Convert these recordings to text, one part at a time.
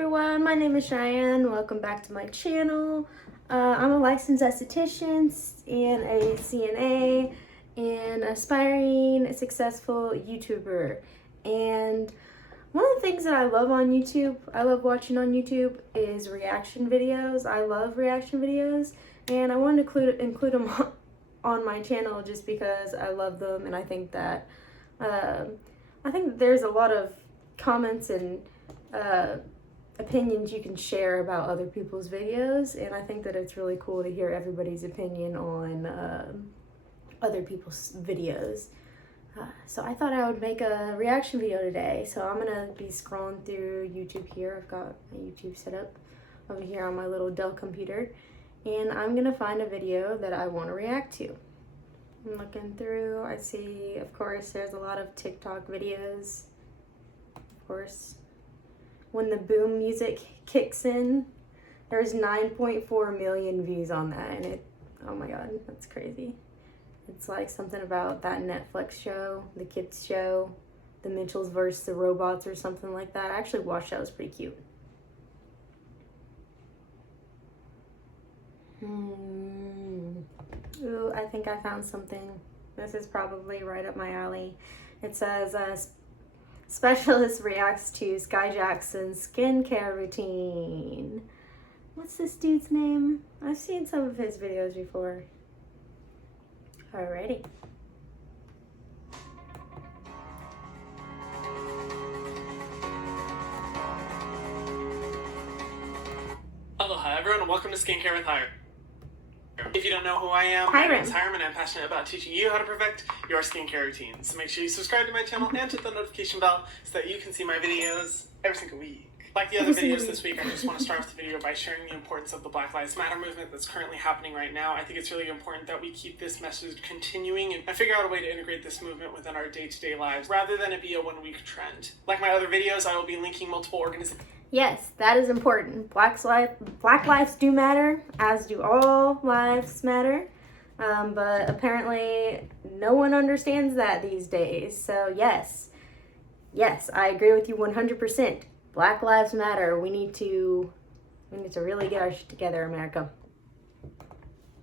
everyone, my name is Cheyenne. Welcome back to my channel. I'm a licensed esthetician and a CNA and aspiring successful YouTuber. And one of the things that I love on YouTube, I love watching on YouTube, is reaction videos. I love reaction videos, and I wanted to include them on my channel just because I love them, and I think that there's a lot of comments and opinions you can share about other people's videos, and I think that it's really cool to hear everybody's opinion on other people's videos. So I thought I would make a reaction video today. So I'm gonna be scrolling through YouTube here. I've got my YouTube set up over here on my little Dell computer, and I'm gonna find a video that I want to react to. I'm looking through, I see, of course, there's a lot of TikTok videos. Of course, when the boom music kicks in, there's 9.4 million views on that, and oh my god, that's crazy. It's like something about that Netflix show, the kids show, The Mitchells vs. the Robots or something like that. I actually watched that, it was pretty cute. Ooh, I think I found something. This is probably right up my alley. It says, specialist reacts to Sky Jackson's skincare routine. What's this dude's name? I've seen some of his videos before. Alrighty. Aloha everyone, and welcome to Skincare with Hyram. If you don't know who I am, Hyram. my name is Hyram, and I'm passionate about teaching you how to perfect your skincare routine. So make sure you subscribe to my channel and hit the notification bell so that you can see my videos every single week. Like the other videos this week, I just want to start off the video by sharing the importance of the Black Lives Matter movement that's currently happening right now. I think it's really important that we keep this message continuing and figure out a way to integrate this movement within our day-to-day lives rather than it be a one-week trend. Like my other videos, I will be linking multiple organizations. Yes, that is important. Black lives do matter, as do all lives matter. But apparently no one understands that these days. So yes, I agree with you 100%. Black lives matter. We need to really get our shit together, America.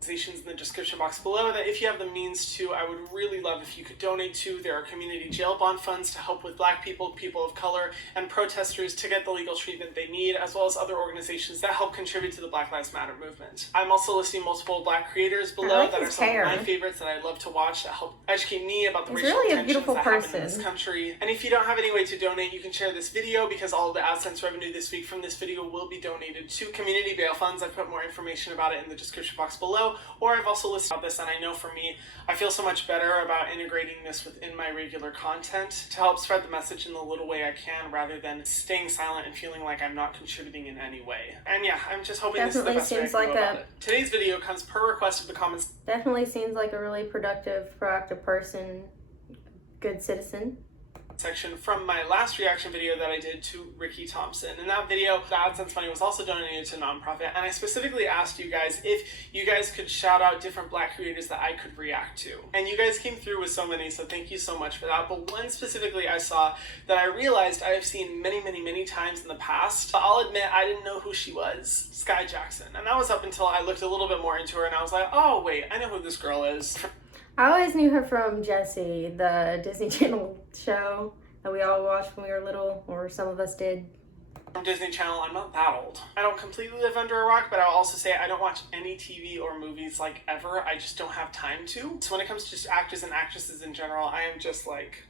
In the description box below that if you have the means to, I would really love if you could donate to. There are community jail bond funds to help with Black people, people of color, and protesters to get the legal treatment they need, as well as other organizations that help contribute to the Black Lives Matter movement. I'm also listing multiple Black creators below that are some of my favorites that I love to watch that help educate me about the racial tensions that happen in this country. And if you don't have any way to donate, you can share this video because all of the AdSense revenue this week from this video will be donated to community bail funds. I've put more information about it in the description box below. Or I've also listed about this, and I know for me, I feel so much better about integrating this within my regular content to help spread the message in the little way I can rather than staying silent and feeling like I'm not contributing in any way. And yeah, I'm just hoping Definitely this is the best way I can go about it. Today's video comes per request of the comments. Definitely seems like a really productive, proactive person, good citizen. Section from my last reaction video that I did to Ricky Thompson. In that video, the AdSense money was also donated to a nonprofit, and I specifically asked you guys if you guys could shout out different Black creators that I could react to. And you guys came through with so many, so thank you so much for that. But one specifically I saw that I realized I have seen many times in the past, but I'll admit I didn't know who she was. Sky Jackson. And that was up until I looked a little bit more into her, and I was like, oh wait, I know who this girl is. I always knew her from Jessie, the Disney Channel show that we all watched when we were little, or some of us did. From Disney Channel, I'm not that old. I don't completely live under a rock, but I'll also say I don't watch any TV or movies like ever. I just don't have time to. So when it comes to just actors and actresses in general, I am just like,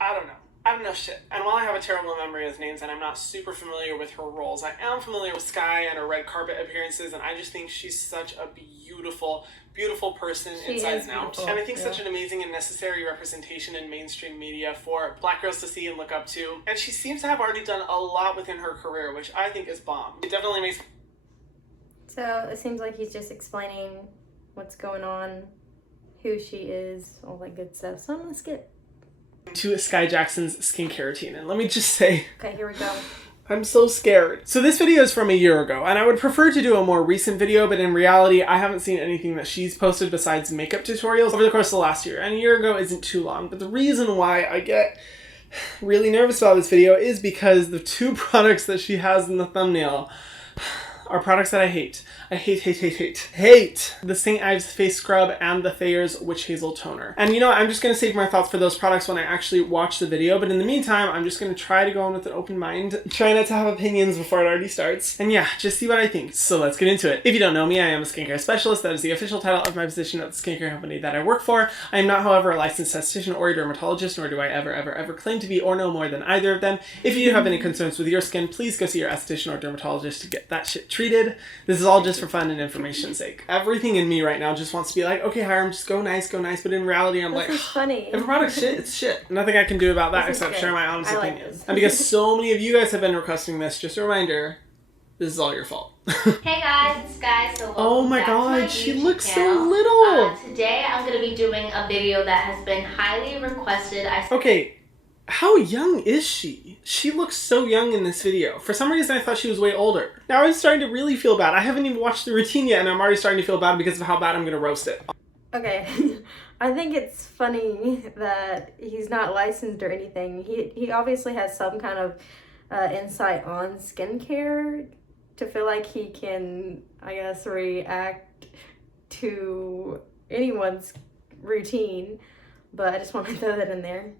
I don't know shit. And while I have a terrible memory of names and I'm not super familiar with her roles, I am familiar with Sky and her red carpet appearances, and I just think she's such a beautiful person inside and out. And I think such an amazing and necessary representation in mainstream media for Black girls to see and look up to. And she seems to have already done a lot within her career, which I think is bomb. It definitely makes... So it seems like he's just explaining what's going on, who she is, all that good stuff. So I'm gonna skip to Sky Jackson's skincare routine. And let me just say... Okay, here we go. I'm so scared. So this video is from a year ago, and I would prefer to do a more recent video, but in reality, I haven't seen anything that she's posted besides makeup tutorials over the course of the last year. And a year ago isn't too long, but the reason why I get really nervous about this video is because the two products that she has in the thumbnail are products that I hate. I hate the St. Ives face scrub and the Thayer's Witch Hazel toner. And you know what, I'm just going to save my thoughts for those products when I actually watch the video, but in the meantime, I'm just going to try to go in with an open mind, try not to have opinions before it already starts, and yeah, just see what I think. So let's get into it. If you don't know me, I am a skincare specialist. That is the official title of my position at the skincare company that I work for. I am not, however, a licensed esthetician or a dermatologist, nor do I ever claim to be or know more than either of them. If you do have any concerns with your skin, please go see your esthetician or dermatologist to get that shit treated. This is all just for fun and information's sake. Everything in me right now just wants to be like, okay, Hyram, just go nice, but in reality, I'm like, this is funny. If a product's shit, it's shit. Nothing I can do about that except share my honest like opinions. this. And because so many of you guys have been requesting this, just a reminder, this is all your fault. Hey guys, it's Sky. So oh my back to god, she YouTube looks channel. so little! Today I'm going to be doing a video that has been highly requested. Okay, how young is she? She looks so young in this video. For some reason I thought she was way older. Now I'm starting to really feel bad. I haven't even watched the routine yet and I'm already starting to feel bad because of how bad I'm gonna roast it. Okay, I think it's funny that he's not licensed or anything. He obviously has some kind of insight on skincare to feel like he can, I guess, react to anyone's routine, but I just want to throw that in there.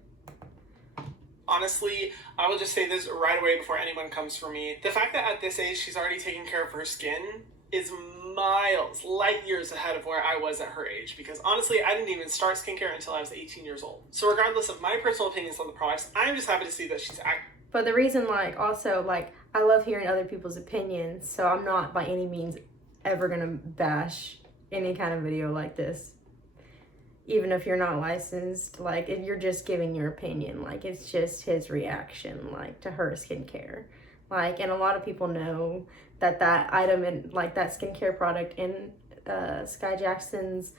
Honestly, I will just say this right away before anyone comes for me. The fact that at this age she's already taking care of her skin is miles, light years ahead of where I was at her age. Because honestly, I didn't even start skincare until I was 18 years old. So regardless of my personal opinions on the products, I'm just happy to see that she's But the reason, also, I love hearing other people's opinions, so I'm not by any means ever gonna bash any kind of video like this. Even if you're not licensed, if you're just giving your opinion, it's just his reaction, to her skincare. And a lot of people know that that item in, that skincare product in Sky Jackson's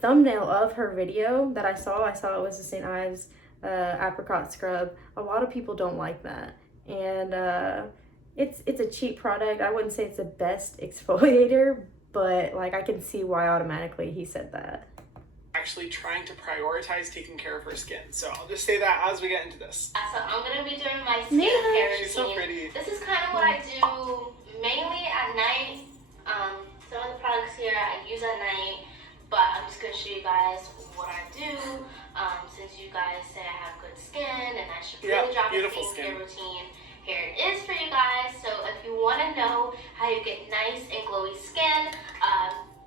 thumbnail of her video that I saw it was the St. Ives apricot scrub. A lot of people don't like that. And it's a cheap product. I wouldn't say it's the best exfoliator, but I can see why automatically he said that. actually trying to prioritize taking care of her skin. So I'll just say that as we get into this. So I'm going to be doing my skincare routine. She's so pretty. This is kind of what I do mainly at night. Some of the products here I use at night, but I'm just going to show you guys what I do. Since you guys say I have good skin and I should really drop a skincare routine, here it is for you guys. So if you want to know how you get nice and glowy skin,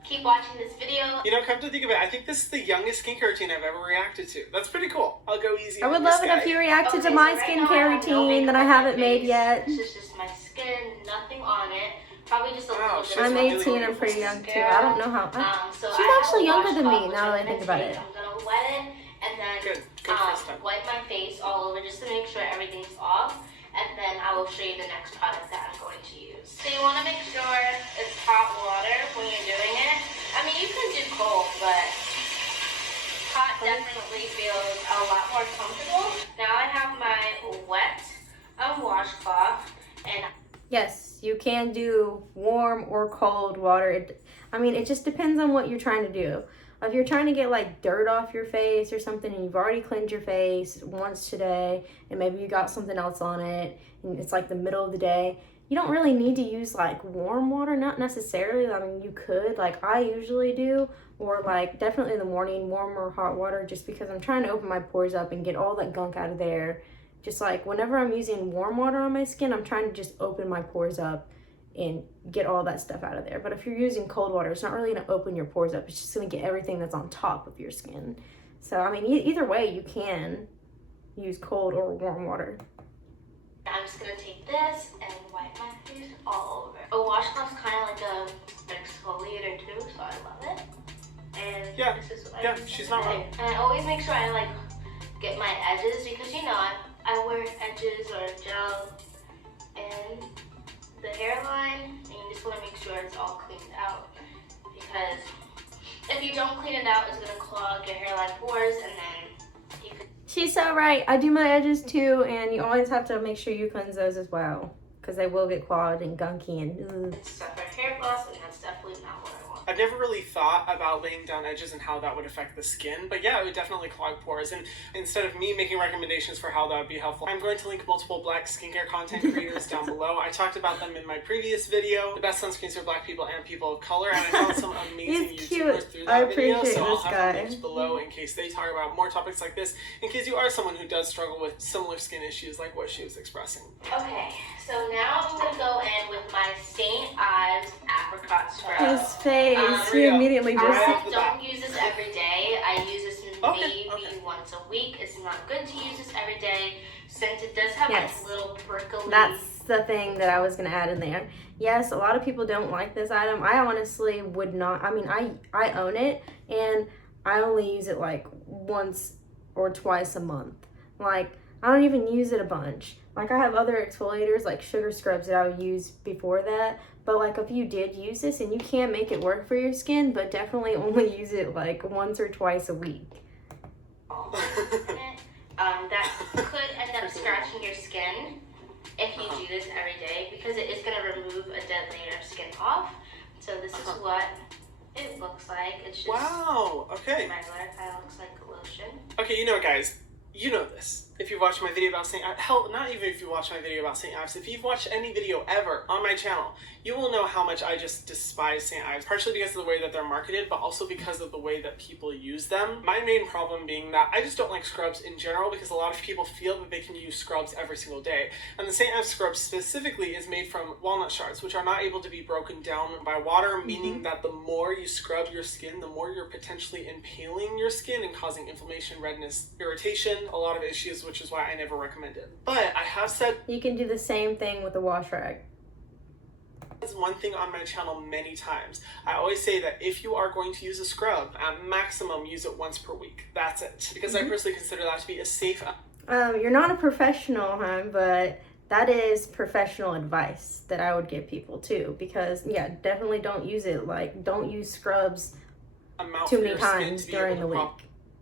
keep watching this video. You know, come to think of it, I think this is the youngest skincare routine I've ever reacted to. That's pretty cool. I'll go easy. I would love it if you reacted to my skincare routine that I haven't made yet. This is just my skin, nothing on it. Probably just a little bit. I'm 18 and pretty young too. I don't know how. She's actually younger than me now that I think about it. I'm gonna wet it and then wipe my face all over just to make sure everything's off. And then I will show you the next product that I'm going to use. So you want to make sure it's hot water when you're doing it. I mean, you can do cold, but hot definitely feels a lot more comfortable. Now I have my wet washcloth, and yes, you can do warm or cold water. It just depends on what you're trying to do. If you're trying to get dirt off your face or something and you've already cleaned your face once today and maybe you got something else on it and it's the middle of the day, you don't really need to use warm water, not necessarily. I mean, you could, I usually do, or definitely in the morning, warm or hot water, just because I'm trying to open my pores up and get all that gunk out of there. Just whenever I'm using warm water on my skin, I'm trying to just open my pores up and get all that stuff out of there. But if you're using cold water, it's not really going to open your pores up. It's just going to get everything that's on top of your skin. So, I mean, either way, you can use cold or warm water. I'm just going to take this and wipe my face all over. A washcloth's kind of like an exfoliator too, so I love it. And this is what I use she's not wrong. And I always make sure I get my edges because I wear edges or gel and the hairline, and you just want to make sure it's all cleaned out, because if you don't clean it out, it's going to clog your hairline pores, and then you could... She's so right. I do my edges too, and you always have to make sure you cleanse those as well, because they will get clogged and gunky and suffer hair loss, and that's definitely not what I want. I've never really thought about laying down edges and how that would affect the skin, but yeah, it would definitely clog pores. And instead of me making recommendations for how that would be helpful, I'm going to link multiple black skincare content creators down below. I talked about them in my previous video, the best sunscreens for black people and people of color, and I found some amazing YouTubers through that video, so I'll have them linked below in case they talk about more topics like this, in case you are someone who does struggle with similar skin issues like what she was expressing. Okay, so now I'm gonna go in with my St. Ives apricot scrub. His face, he immediately just... I don't use this every day. I use this maybe once a week. It's not good to use this every day since it does have like little prickly... That's the thing that I was going to add in there. Yes, a lot of people don't like this item. I honestly would not. I mean, I own it, and I only use it like once or twice a month. Like, I don't even use it a bunch. Like, I have other exfoliators like sugar scrubs that I would use before that. But like, if you did use this, and you can make it work for your skin, but definitely only use it like once or twice a week. That could end up scratching your skin if you do this every day, because it is going to remove a dead layer of skin off. So this is what it looks like. It's just regular. It kind of looks like lotion. Okay, you know, guys, you know this. If you've watched my video about St. Ives, hell, not even if you watched my video about St. Ives, if you've watched any video ever on my channel, you will know how much I just despise St. Ives, partially because of the way that they're marketed, but also because of the way that people use them. My main problem being that I just don't like scrubs in general, because a lot of people feel that they can use scrubs every single day. And the St. Ives scrub specifically is made from walnut shards, which are not able to be broken down by water, meaning that the more you scrub your skin, the more you're potentially impaling your skin and causing inflammation, redness, irritation, a lot of issues, which is why I never recommend it. But I have said... You can do the same thing with a wash rag. That's one thing on my channel many times. I always say that if you are going to use a scrub, at maximum use it once per week. That's it. Because I personally consider that to be a safe... You're not a professional, but that is professional advice that I would give people too. Because, yeah, definitely don't use it. Like, don't use scrubs too many times during the week.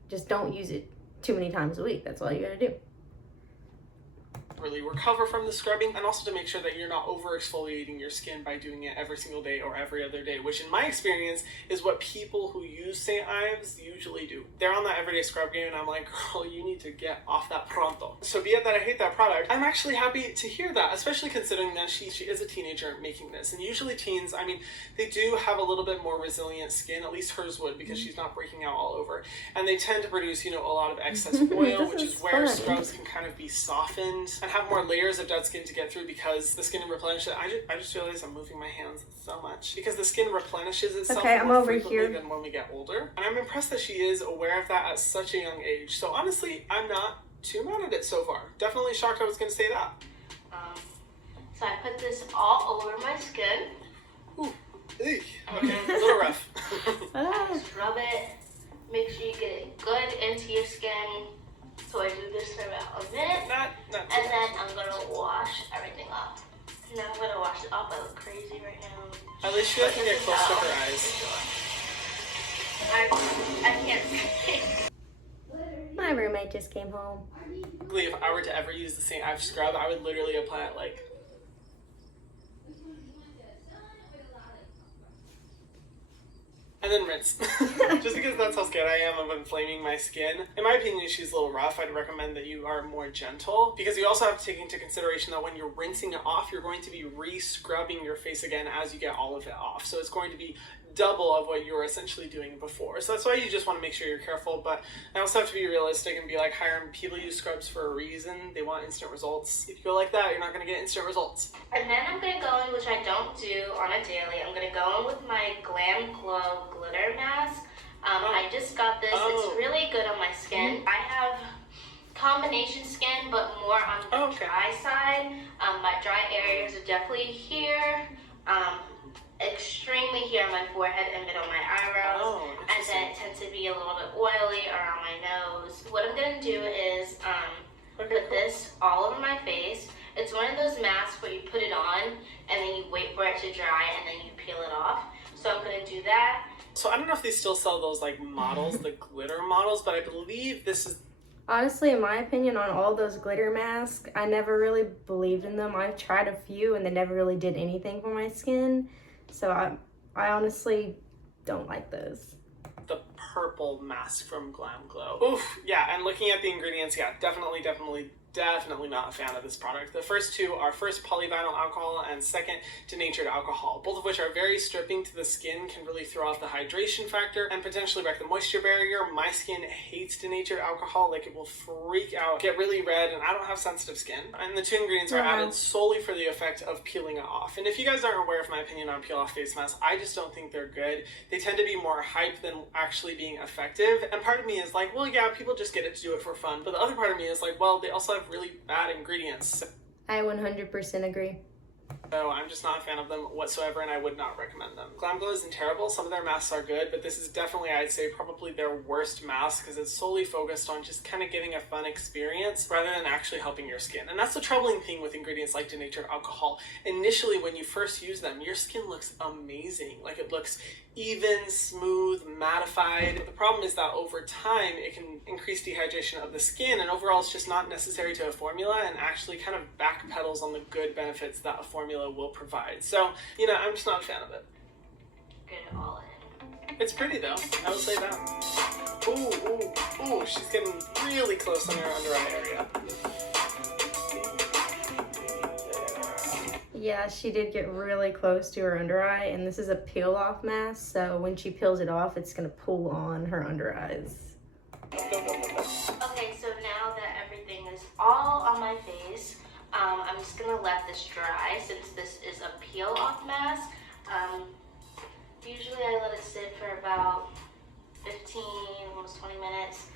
Just don't use it too many times a week. That's all you gotta do. Really recover from the scrubbing, and also to make sure that you're not over exfoliating your skin by doing it every single day or every other day, which in my experience is what people who use St. Ives usually do. They're on that everyday scrub game, and I'm like, girl, you need to get off that pronto. So be it that I hate that product, I'm actually happy to hear that, especially considering that she is a teenager making this. And usually teens, I mean, they do have a little bit more resilient skin, at least hers would, because she's not breaking out all over. And they tend to produce, you know, a lot of excess oil, which is where scrubs can kind of be softened and have more layers of dead skin to get through, because the skin replenishes. I just realized I'm moving my hands so much because the skin replenishes itself more frequently than when we get older. And I'm impressed that she is aware of that at such a young age. So honestly, I'm not too mad at it so far. Definitely shocked I was going to say that. So I put this all over my skin. Ooh. Okay, a little rough. Just rub it. Make sure you get it good into your skin. So I do this for about a minute, and then I'm gonna wash everything off. Now I'm gonna wash it off. I look crazy right now. At least she doesn't get close to her eyes. I can't see. My roommate just came home. If I were to ever use the St. Ives scrub, I would literally apply it like... and then rinse. Just because that's how scared I am of inflaming my skin. In my opinion, she's a little rough. I'd recommend that you are more gentle, because you also have to take into consideration that when you're rinsing it off, you're going to be re-scrubbing your face again as you get all of it off. So it's going to be double of what you were essentially doing before. So that's why you just want to make sure you're careful. But I also have to be realistic and be like, Hyram, people use scrubs for a reason. They want instant results. If you go like that, you're not going to get instant results. And then I'm going to go in, which I don't do on a daily, I'm going to go in with my Glam Glow Glitter Mask. I just got this. It's really good on my skin. I have combination skin, but more on the dry side. My dry areas are definitely here. Extremely here on my forehead and middle of my eyebrows, and then it tends to be a little bit oily around my nose. What I'm going to do is put this all over my face. It's one of those masks where you put it on and then you wait for it to dry and then you peel it off. So I'm going to do that. So I don't know if they still sell those like models, the glitter models, but I believe this is... Honestly, in my opinion, on all those glitter masks, I never really believed in them. I've tried a few and they never really did anything for my skin. So I honestly don't like those. The purple mask from Glam Glow. Oof, yeah, and looking at the ingredients, yeah, definitely not a fan of this product. The first two are first polyvinyl alcohol and second denatured alcohol, both of which are very stripping to the skin, can really throw off the hydration factor and potentially wreck the moisture barrier. My skin hates denatured alcohol, like it will freak out, get really red, and I don't have sensitive skin. And the two ingredients are added solely for the effect of peeling it off. And if you guys aren't aware of my opinion on peel off face masks, I just don't think they're good. They tend to be more hype than actually being effective. And part of me is like, well, yeah, people just get it to do it for fun. But the other part of me is like, well, they also have really bad ingredients. I 100% agree. So I'm just not a fan of them whatsoever, and I would not recommend them. Glam Glow isn't terrible. Some of their masks are good, but this is definitely, I'd say, probably their worst mask because it's solely focused on just kind of giving a fun experience rather than actually helping your skin. And that's the troubling thing with ingredients like denatured alcohol. Initially, when you first use them, your skin looks amazing. Like it looks even, smooth, mattified. The problem is that over time, it can increase dehydration of the skin, and overall it's just not necessary to a formula and actually kind of backpedals on the good benefits that a formula will provide. So, you know, I'm just not a fan of it. Get it all in. It's pretty though, I would say that. Ooh, she's getting really close on her under eye area. Yeah, she did get really close to her under eye, and this is a peel off mask, so when she peels it off, it's gonna pull on her under eyes. Okay, so now that everything is all on my face, I'm just gonna let this dry since this is a peel off mask. Usually I let it sit for about 15, almost 20 minutes.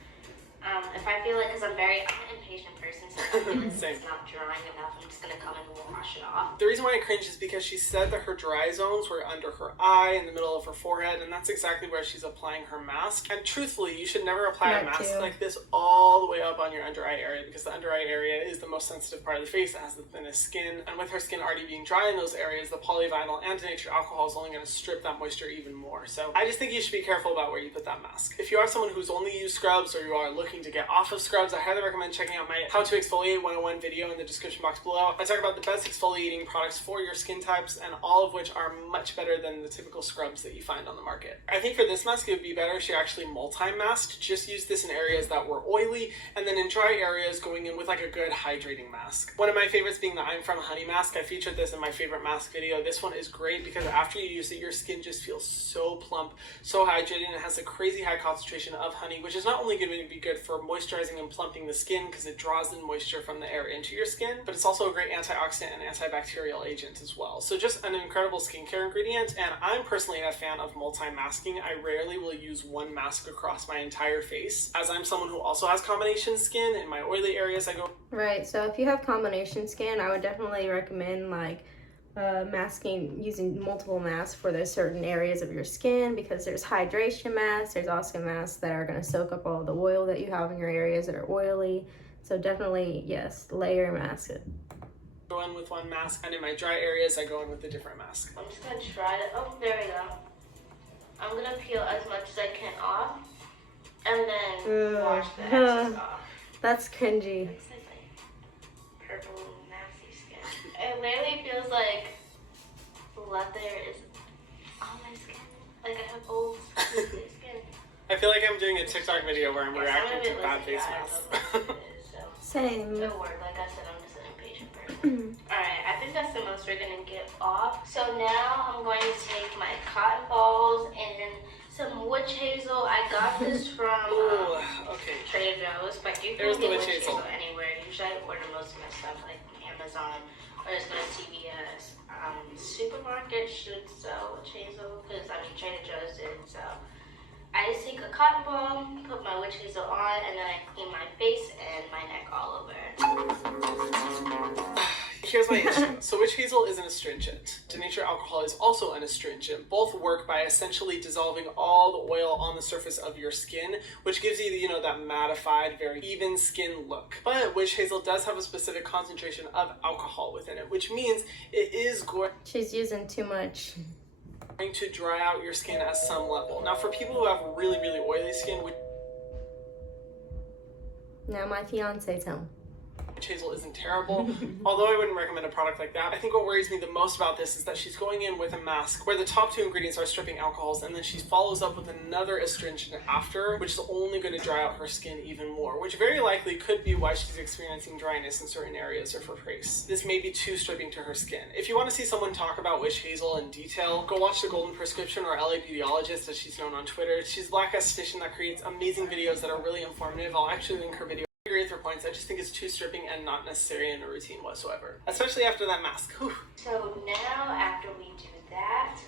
If I feel like, because I'm an impatient person, so if I feel like it's not drying enough, I'm just going to come and wash it off. The reason why I cringe is because she said that her dry zones were under her eye, in the middle of her forehead, and that's exactly where she's applying her mask. And truthfully, you should never apply a mask like this all the way up on your under eye area, because the under eye area is the most sensitive part of the face. It has the thinnest skin, and with her skin already being dry in those areas, the polyvinyl and denatured alcohol is only going to strip that moisture even more. So I just think you should be careful about where you put that mask. If you are someone who's only used scrubs, or you are looking to get off of scrubs, I highly recommend checking out my How to Exfoliate 101 video in the description box below. I talk about the best exfoliating products for your skin types, and all of which are much better than the typical scrubs that you find on the market. I think for this mask, it would be better if she actually multi-masked. Just use this in areas that were oily, and then in dry areas going in with like a good hydrating mask. One of my favorites being the I'm From Honey mask. I featured this in my favorite mask video. This one is great because after you use it, your skin just feels so plump, so hydrated, and it has a crazy high concentration of honey, which is not only going to be good for moisturizing and plumping the skin because it draws in moisture from the air into your skin, but it's also a great antioxidant and antibacterial agent as well. So just an incredible skincare ingredient, and I'm personally a fan of multi-masking. I rarely will use one mask across my entire face, as I'm someone who also has combination skin. In my oily areas, I go... Right, so if you have combination skin, I would definitely recommend like masking, using multiple masks for those certain areas of your skin, because there's hydration masks, there's also masks that are going to soak up all the oil that you have in your areas that are oily. So definitely, yes, layer mask it. Go in with one mask, and in my dry areas, I go in with a different mask. I'm just going to try it. Oh, there we go. I'm going to peel as much as I can off, and then wash the excess off. That's cringy. It's like purple, nasty skin. It literally feels like leather is on my skin. Like I have old skin. I feel like I'm doing a TikTok video where I'm reacting to bad face masks. Same. It'll work. Like I said, I'm just an impatient person. Alright, I think that's the most we're going to get off. So now I'm going to take my cotton balls and some witch hazel. I got this from Trader Joe's, but you can get witch hazel anywhere. Usually I order most of my stuff like Amazon or just go to CVS. Supermarket should sell witch hazel because I mean Trader Joe's did. So I just take a cotton ball, put my witch hazel on, and then I clean my face and my neck all over. Here's my issue. So witch hazel is an astringent. Denatured alcohol is also an astringent. Both work by essentially dissolving all the oil on the surface of your skin, which gives you, you know, that mattified, very even skin look. But witch hazel does have a specific concentration of alcohol within it, which means it is going... She's using too much. ...to dry out your skin at some level. Now, for people who have really, really oily skin... Now my fiance tell. Witch hazel isn't terrible, although I wouldn't recommend a product like that. I think what worries me the most about this is that she's going in with a mask where the top 2 ingredients are stripping alcohols, and then she follows up with another astringent after, which is only going to dry out her skin even more, which very likely could be why she's experiencing dryness in certain areas of her face. This may be too stripping to her skin. If you want to see someone talk about witch hazel in detail, go watch The Golden Prescription, or LA Beautyologist as she's known on Twitter. She's a Black esthetician that creates amazing videos that are really informative. I'll actually link her video. I agree with her points. I just think it's too stripping and not necessary in a routine whatsoever, especially after that mask. Whew. So now after we do that,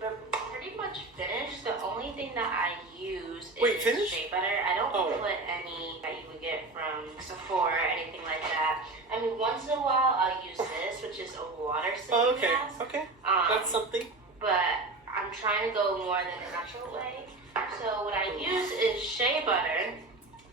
we're pretty much finished. The only thing that I use is shea butter. I don't put any that you would get from Sephora or anything like that. I mean, once in a while I'll use this, which is a water saving mask. Okay, that's something. But I'm trying to go more the natural way. So what I use is shea butter.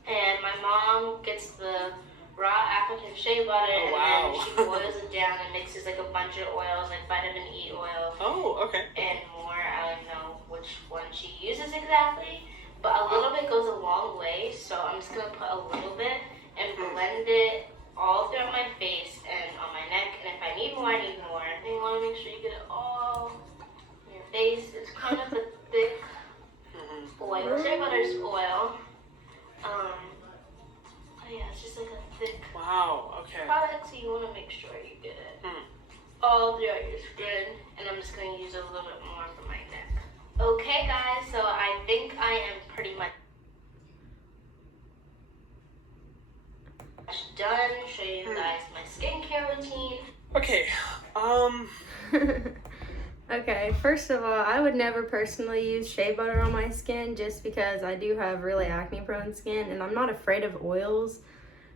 And my mom gets the raw African shea butter, and then she boils it down and mixes like a bunch of oils, like vitamin E oil. Oh, okay. And more. I don't know which one she uses exactly, but a little bit goes a long way. So I'm just gonna put a little bit and blend it all throughout my face and on my neck. And if I need more, I need more. And you want to make sure you get it all on your face. It's kind of a thick oil. Shea butter is oil. Yeah, it's just like a thick product, so you want to make sure you get it all throughout your skin. And I'm just going to use a little bit more for my neck. Okay, guys, so I think I am pretty much done. Show you guys my skincare routine. Okay, Okay, first of all, I would never personally use shea butter on my skin just because I do have really acne prone skin, and I'm not afraid of oils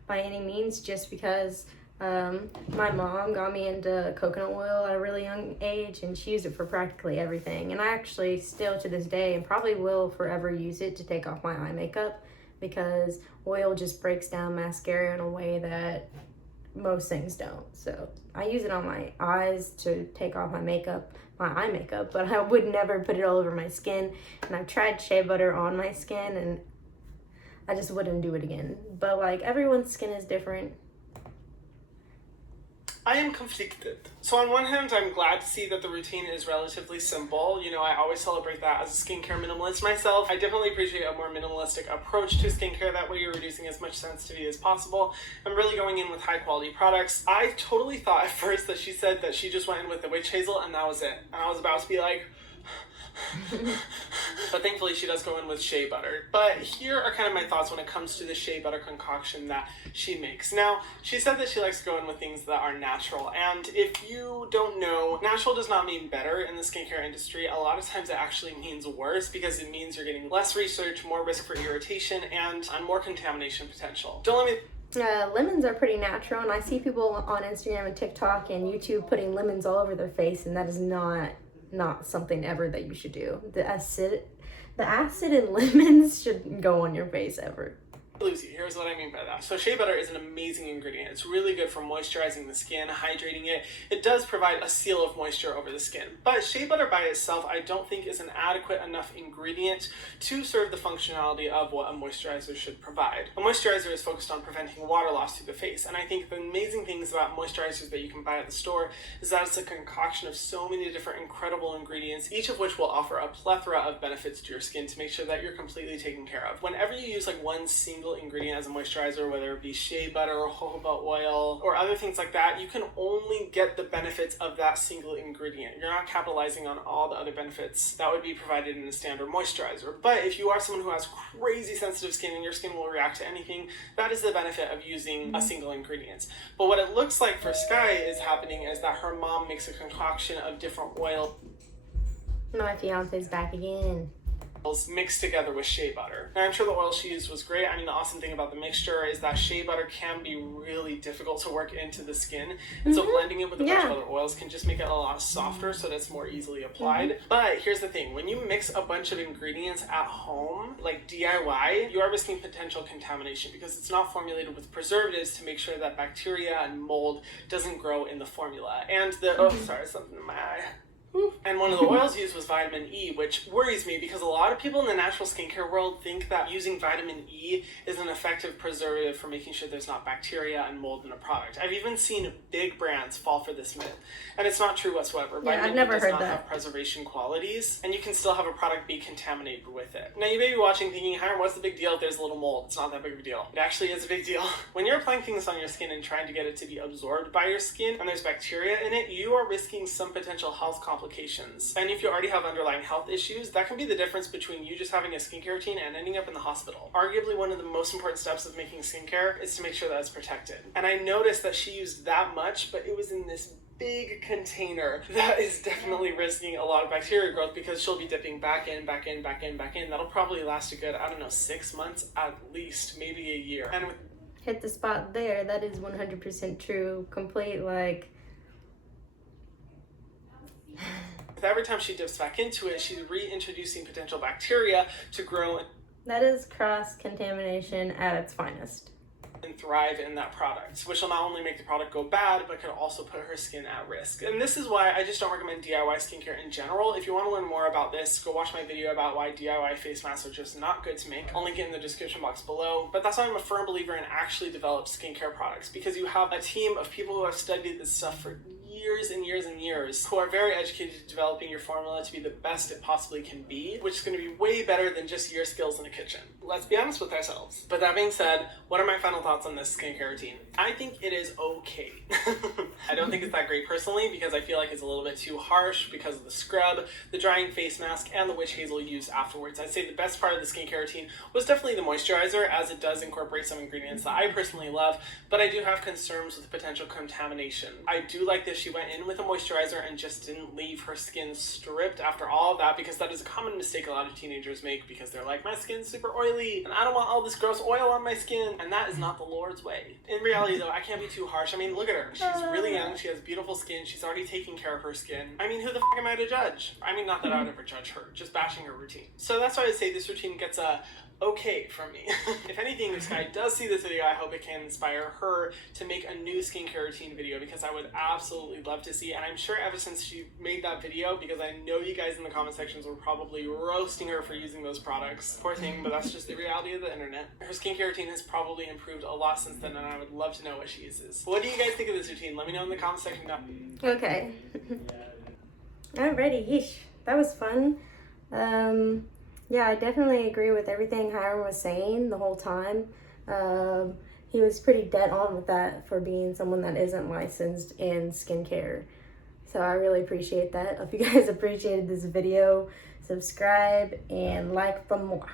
by any means, just because my mom got me into coconut oil at a really young age, and she used it for practically everything. And I actually still to this day, and probably will forever, use it to take off my eye makeup, because oil just breaks down mascara in a way that most things don't. So I use it on my eyes to take off my eye makeup, but I would never put it all over my skin. And I've tried shea butter on my skin, and I just wouldn't do it again. But like, everyone's skin is different. I am conflicted. So on one hand, I'm glad to see that the routine is relatively simple. You know, I always celebrate that as a skincare minimalist myself. I definitely appreciate a more minimalistic approach to skincare. That way you're reducing as much sensitivity as possible. I'm really going in with high quality products. I totally thought at first that she said that she just went in with the witch hazel and that was it. And I was about to be like, but thankfully she does go in with shea butter. But here are kind of my thoughts when it comes to the shea butter concoction that she makes. Now, she said that she likes to go in with things that are natural, and if you don't know, natural does not mean better in the skincare industry. A lot of times it actually means worse, because it means you're getting less research, more risk for irritation, and more contamination potential. Don't let me lemons are pretty natural, and I see people on Instagram and TikTok and YouTube putting lemons all over their face, and that is not something ever that you should do. The acid in lemons shouldn't go on your face ever. Lucy, here's what I mean by that. So shea butter is an amazing ingredient. It's really good for moisturizing the skin, hydrating it. It does provide a seal of moisture over the skin. But shea butter by itself, I don't think is an adequate enough ingredient to serve the functionality of what a moisturizer should provide. A moisturizer is focused on preventing water loss through the face. And I think the amazing things about moisturizers that you can buy at the store is that it's a concoction of so many different incredible ingredients, each of which will offer a plethora of benefits to your skin to make sure that you're completely taken care of. Whenever you use like one single ingredient as a moisturizer, whether it be shea butter or jojoba oil or other things like that, you can only get the benefits of that single ingredient. You're not capitalizing on all the other benefits that would be provided in a standard moisturizer. But if you are someone who has crazy sensitive skin and your skin will react to anything, that is the benefit of using a single ingredient. But what it looks like for Sky is happening is that her mom makes a concoction of different oils. My fiance's back again. Mixed together with shea butter. Now, I'm sure the oil she used was great. I mean, the awesome thing about the mixture is that shea butter can be really difficult to work into the skin. And so blending it with a bunch of other oils can just make it a lot softer so that it's more easily applied. But here's the thing. When you mix a bunch of ingredients at home, like DIY, you are risking potential contamination because it's not formulated with preservatives to make sure that bacteria and mold doesn't grow in the formula. And the, oh, sorry, something in my eye. And one of the oils used was vitamin E, which worries me because a lot of people in the natural skincare world think that using vitamin E is an effective preservative for making sure there's not bacteria and mold in a product. I've even seen big brands fall for this myth, and it's not true whatsoever. Yeah, Vitamin I've never E does heard not that. have preservation qualities, and you can still have a product be contaminated with it. Now you may be watching thinking, Hyram, what's the big deal if there's a little mold? It's not that big of a deal. It actually is a big deal. When you're applying things on your skin and trying to get it to be absorbed by your skin, and there's bacteria in it, you are risking some potential health complications. And if you already have underlying health issues, that can be the difference between you just having a skincare routine and ending up in the hospital. Arguably one of the most important steps of making skincare is to make sure that it's protected. And I noticed that she used that much, but it was in this big container that is definitely risking a lot of bacteria growth because she'll be dipping back in. That'll probably last a good, 6 months at least, maybe a year. And with Hit the spot there. That is 100% true. Complete, like... every time she dips back into it, she's reintroducing potential bacteria to grow That is cross-contamination at its finest. and thrive in that product, which will not only make the product go bad, but could also put her skin at risk. And this is why I just don't recommend DIY skincare in general. If you want to learn more about this, go watch my video about why DIY face masks are just not good to make. I'll link it in the description box below. But that's why I'm a firm believer in actually developed skincare products, because you have a team of people who have studied this stuff for years and years and years, who are very educated at developing your formula to be the best it possibly can be, which is going to be way better than just your skills in the kitchen. Let's be honest with ourselves. But that being said, what are my final thoughts on this skincare routine? I think it is okay. I don't think it's that great personally, because I feel like it's a little bit too harsh because of the scrub, the drying face mask, and the witch hazel used afterwards. I'd say the best part of the skincare routine was definitely the moisturizer, as it does incorporate some ingredients that I personally love, but I do have concerns with potential contamination. I do like that she went in with a moisturizer and just didn't leave her skin stripped after all of that, because that is a common mistake a lot of teenagers make, because they're like, my skin's super oily and I don't want all this gross oil on my skin, and that is not the Lord's way. In reality though, I can't be too harsh. I mean, look at her. She's really young, she has beautiful skin, she's already taking care of her skin. I mean, who the f*** am I to judge? I mean, not that I would ever judge her, just bashing her routine. So that's why I say this routine gets a okay from me. If anything, if Sky does see this video, I hope it can inspire her to make a new skincare routine video, because I would absolutely love to see it. And I'm sure ever since she made that video, because I know you guys in the comment sections were probably roasting her for using those products. Poor thing, but that's just the reality of the internet. Her skincare routine has probably improved a lot since then, and I would love to know what she uses. What do you guys think of this routine? Let me know in the comment section down. Okay. Alrighty, yeesh. That was fun. Yeah, I definitely agree with everything Hyram was saying the whole time. He was pretty dead on with that for being someone that isn't licensed in skincare. So I really appreciate that. If you guys appreciated this video, subscribe and like for more.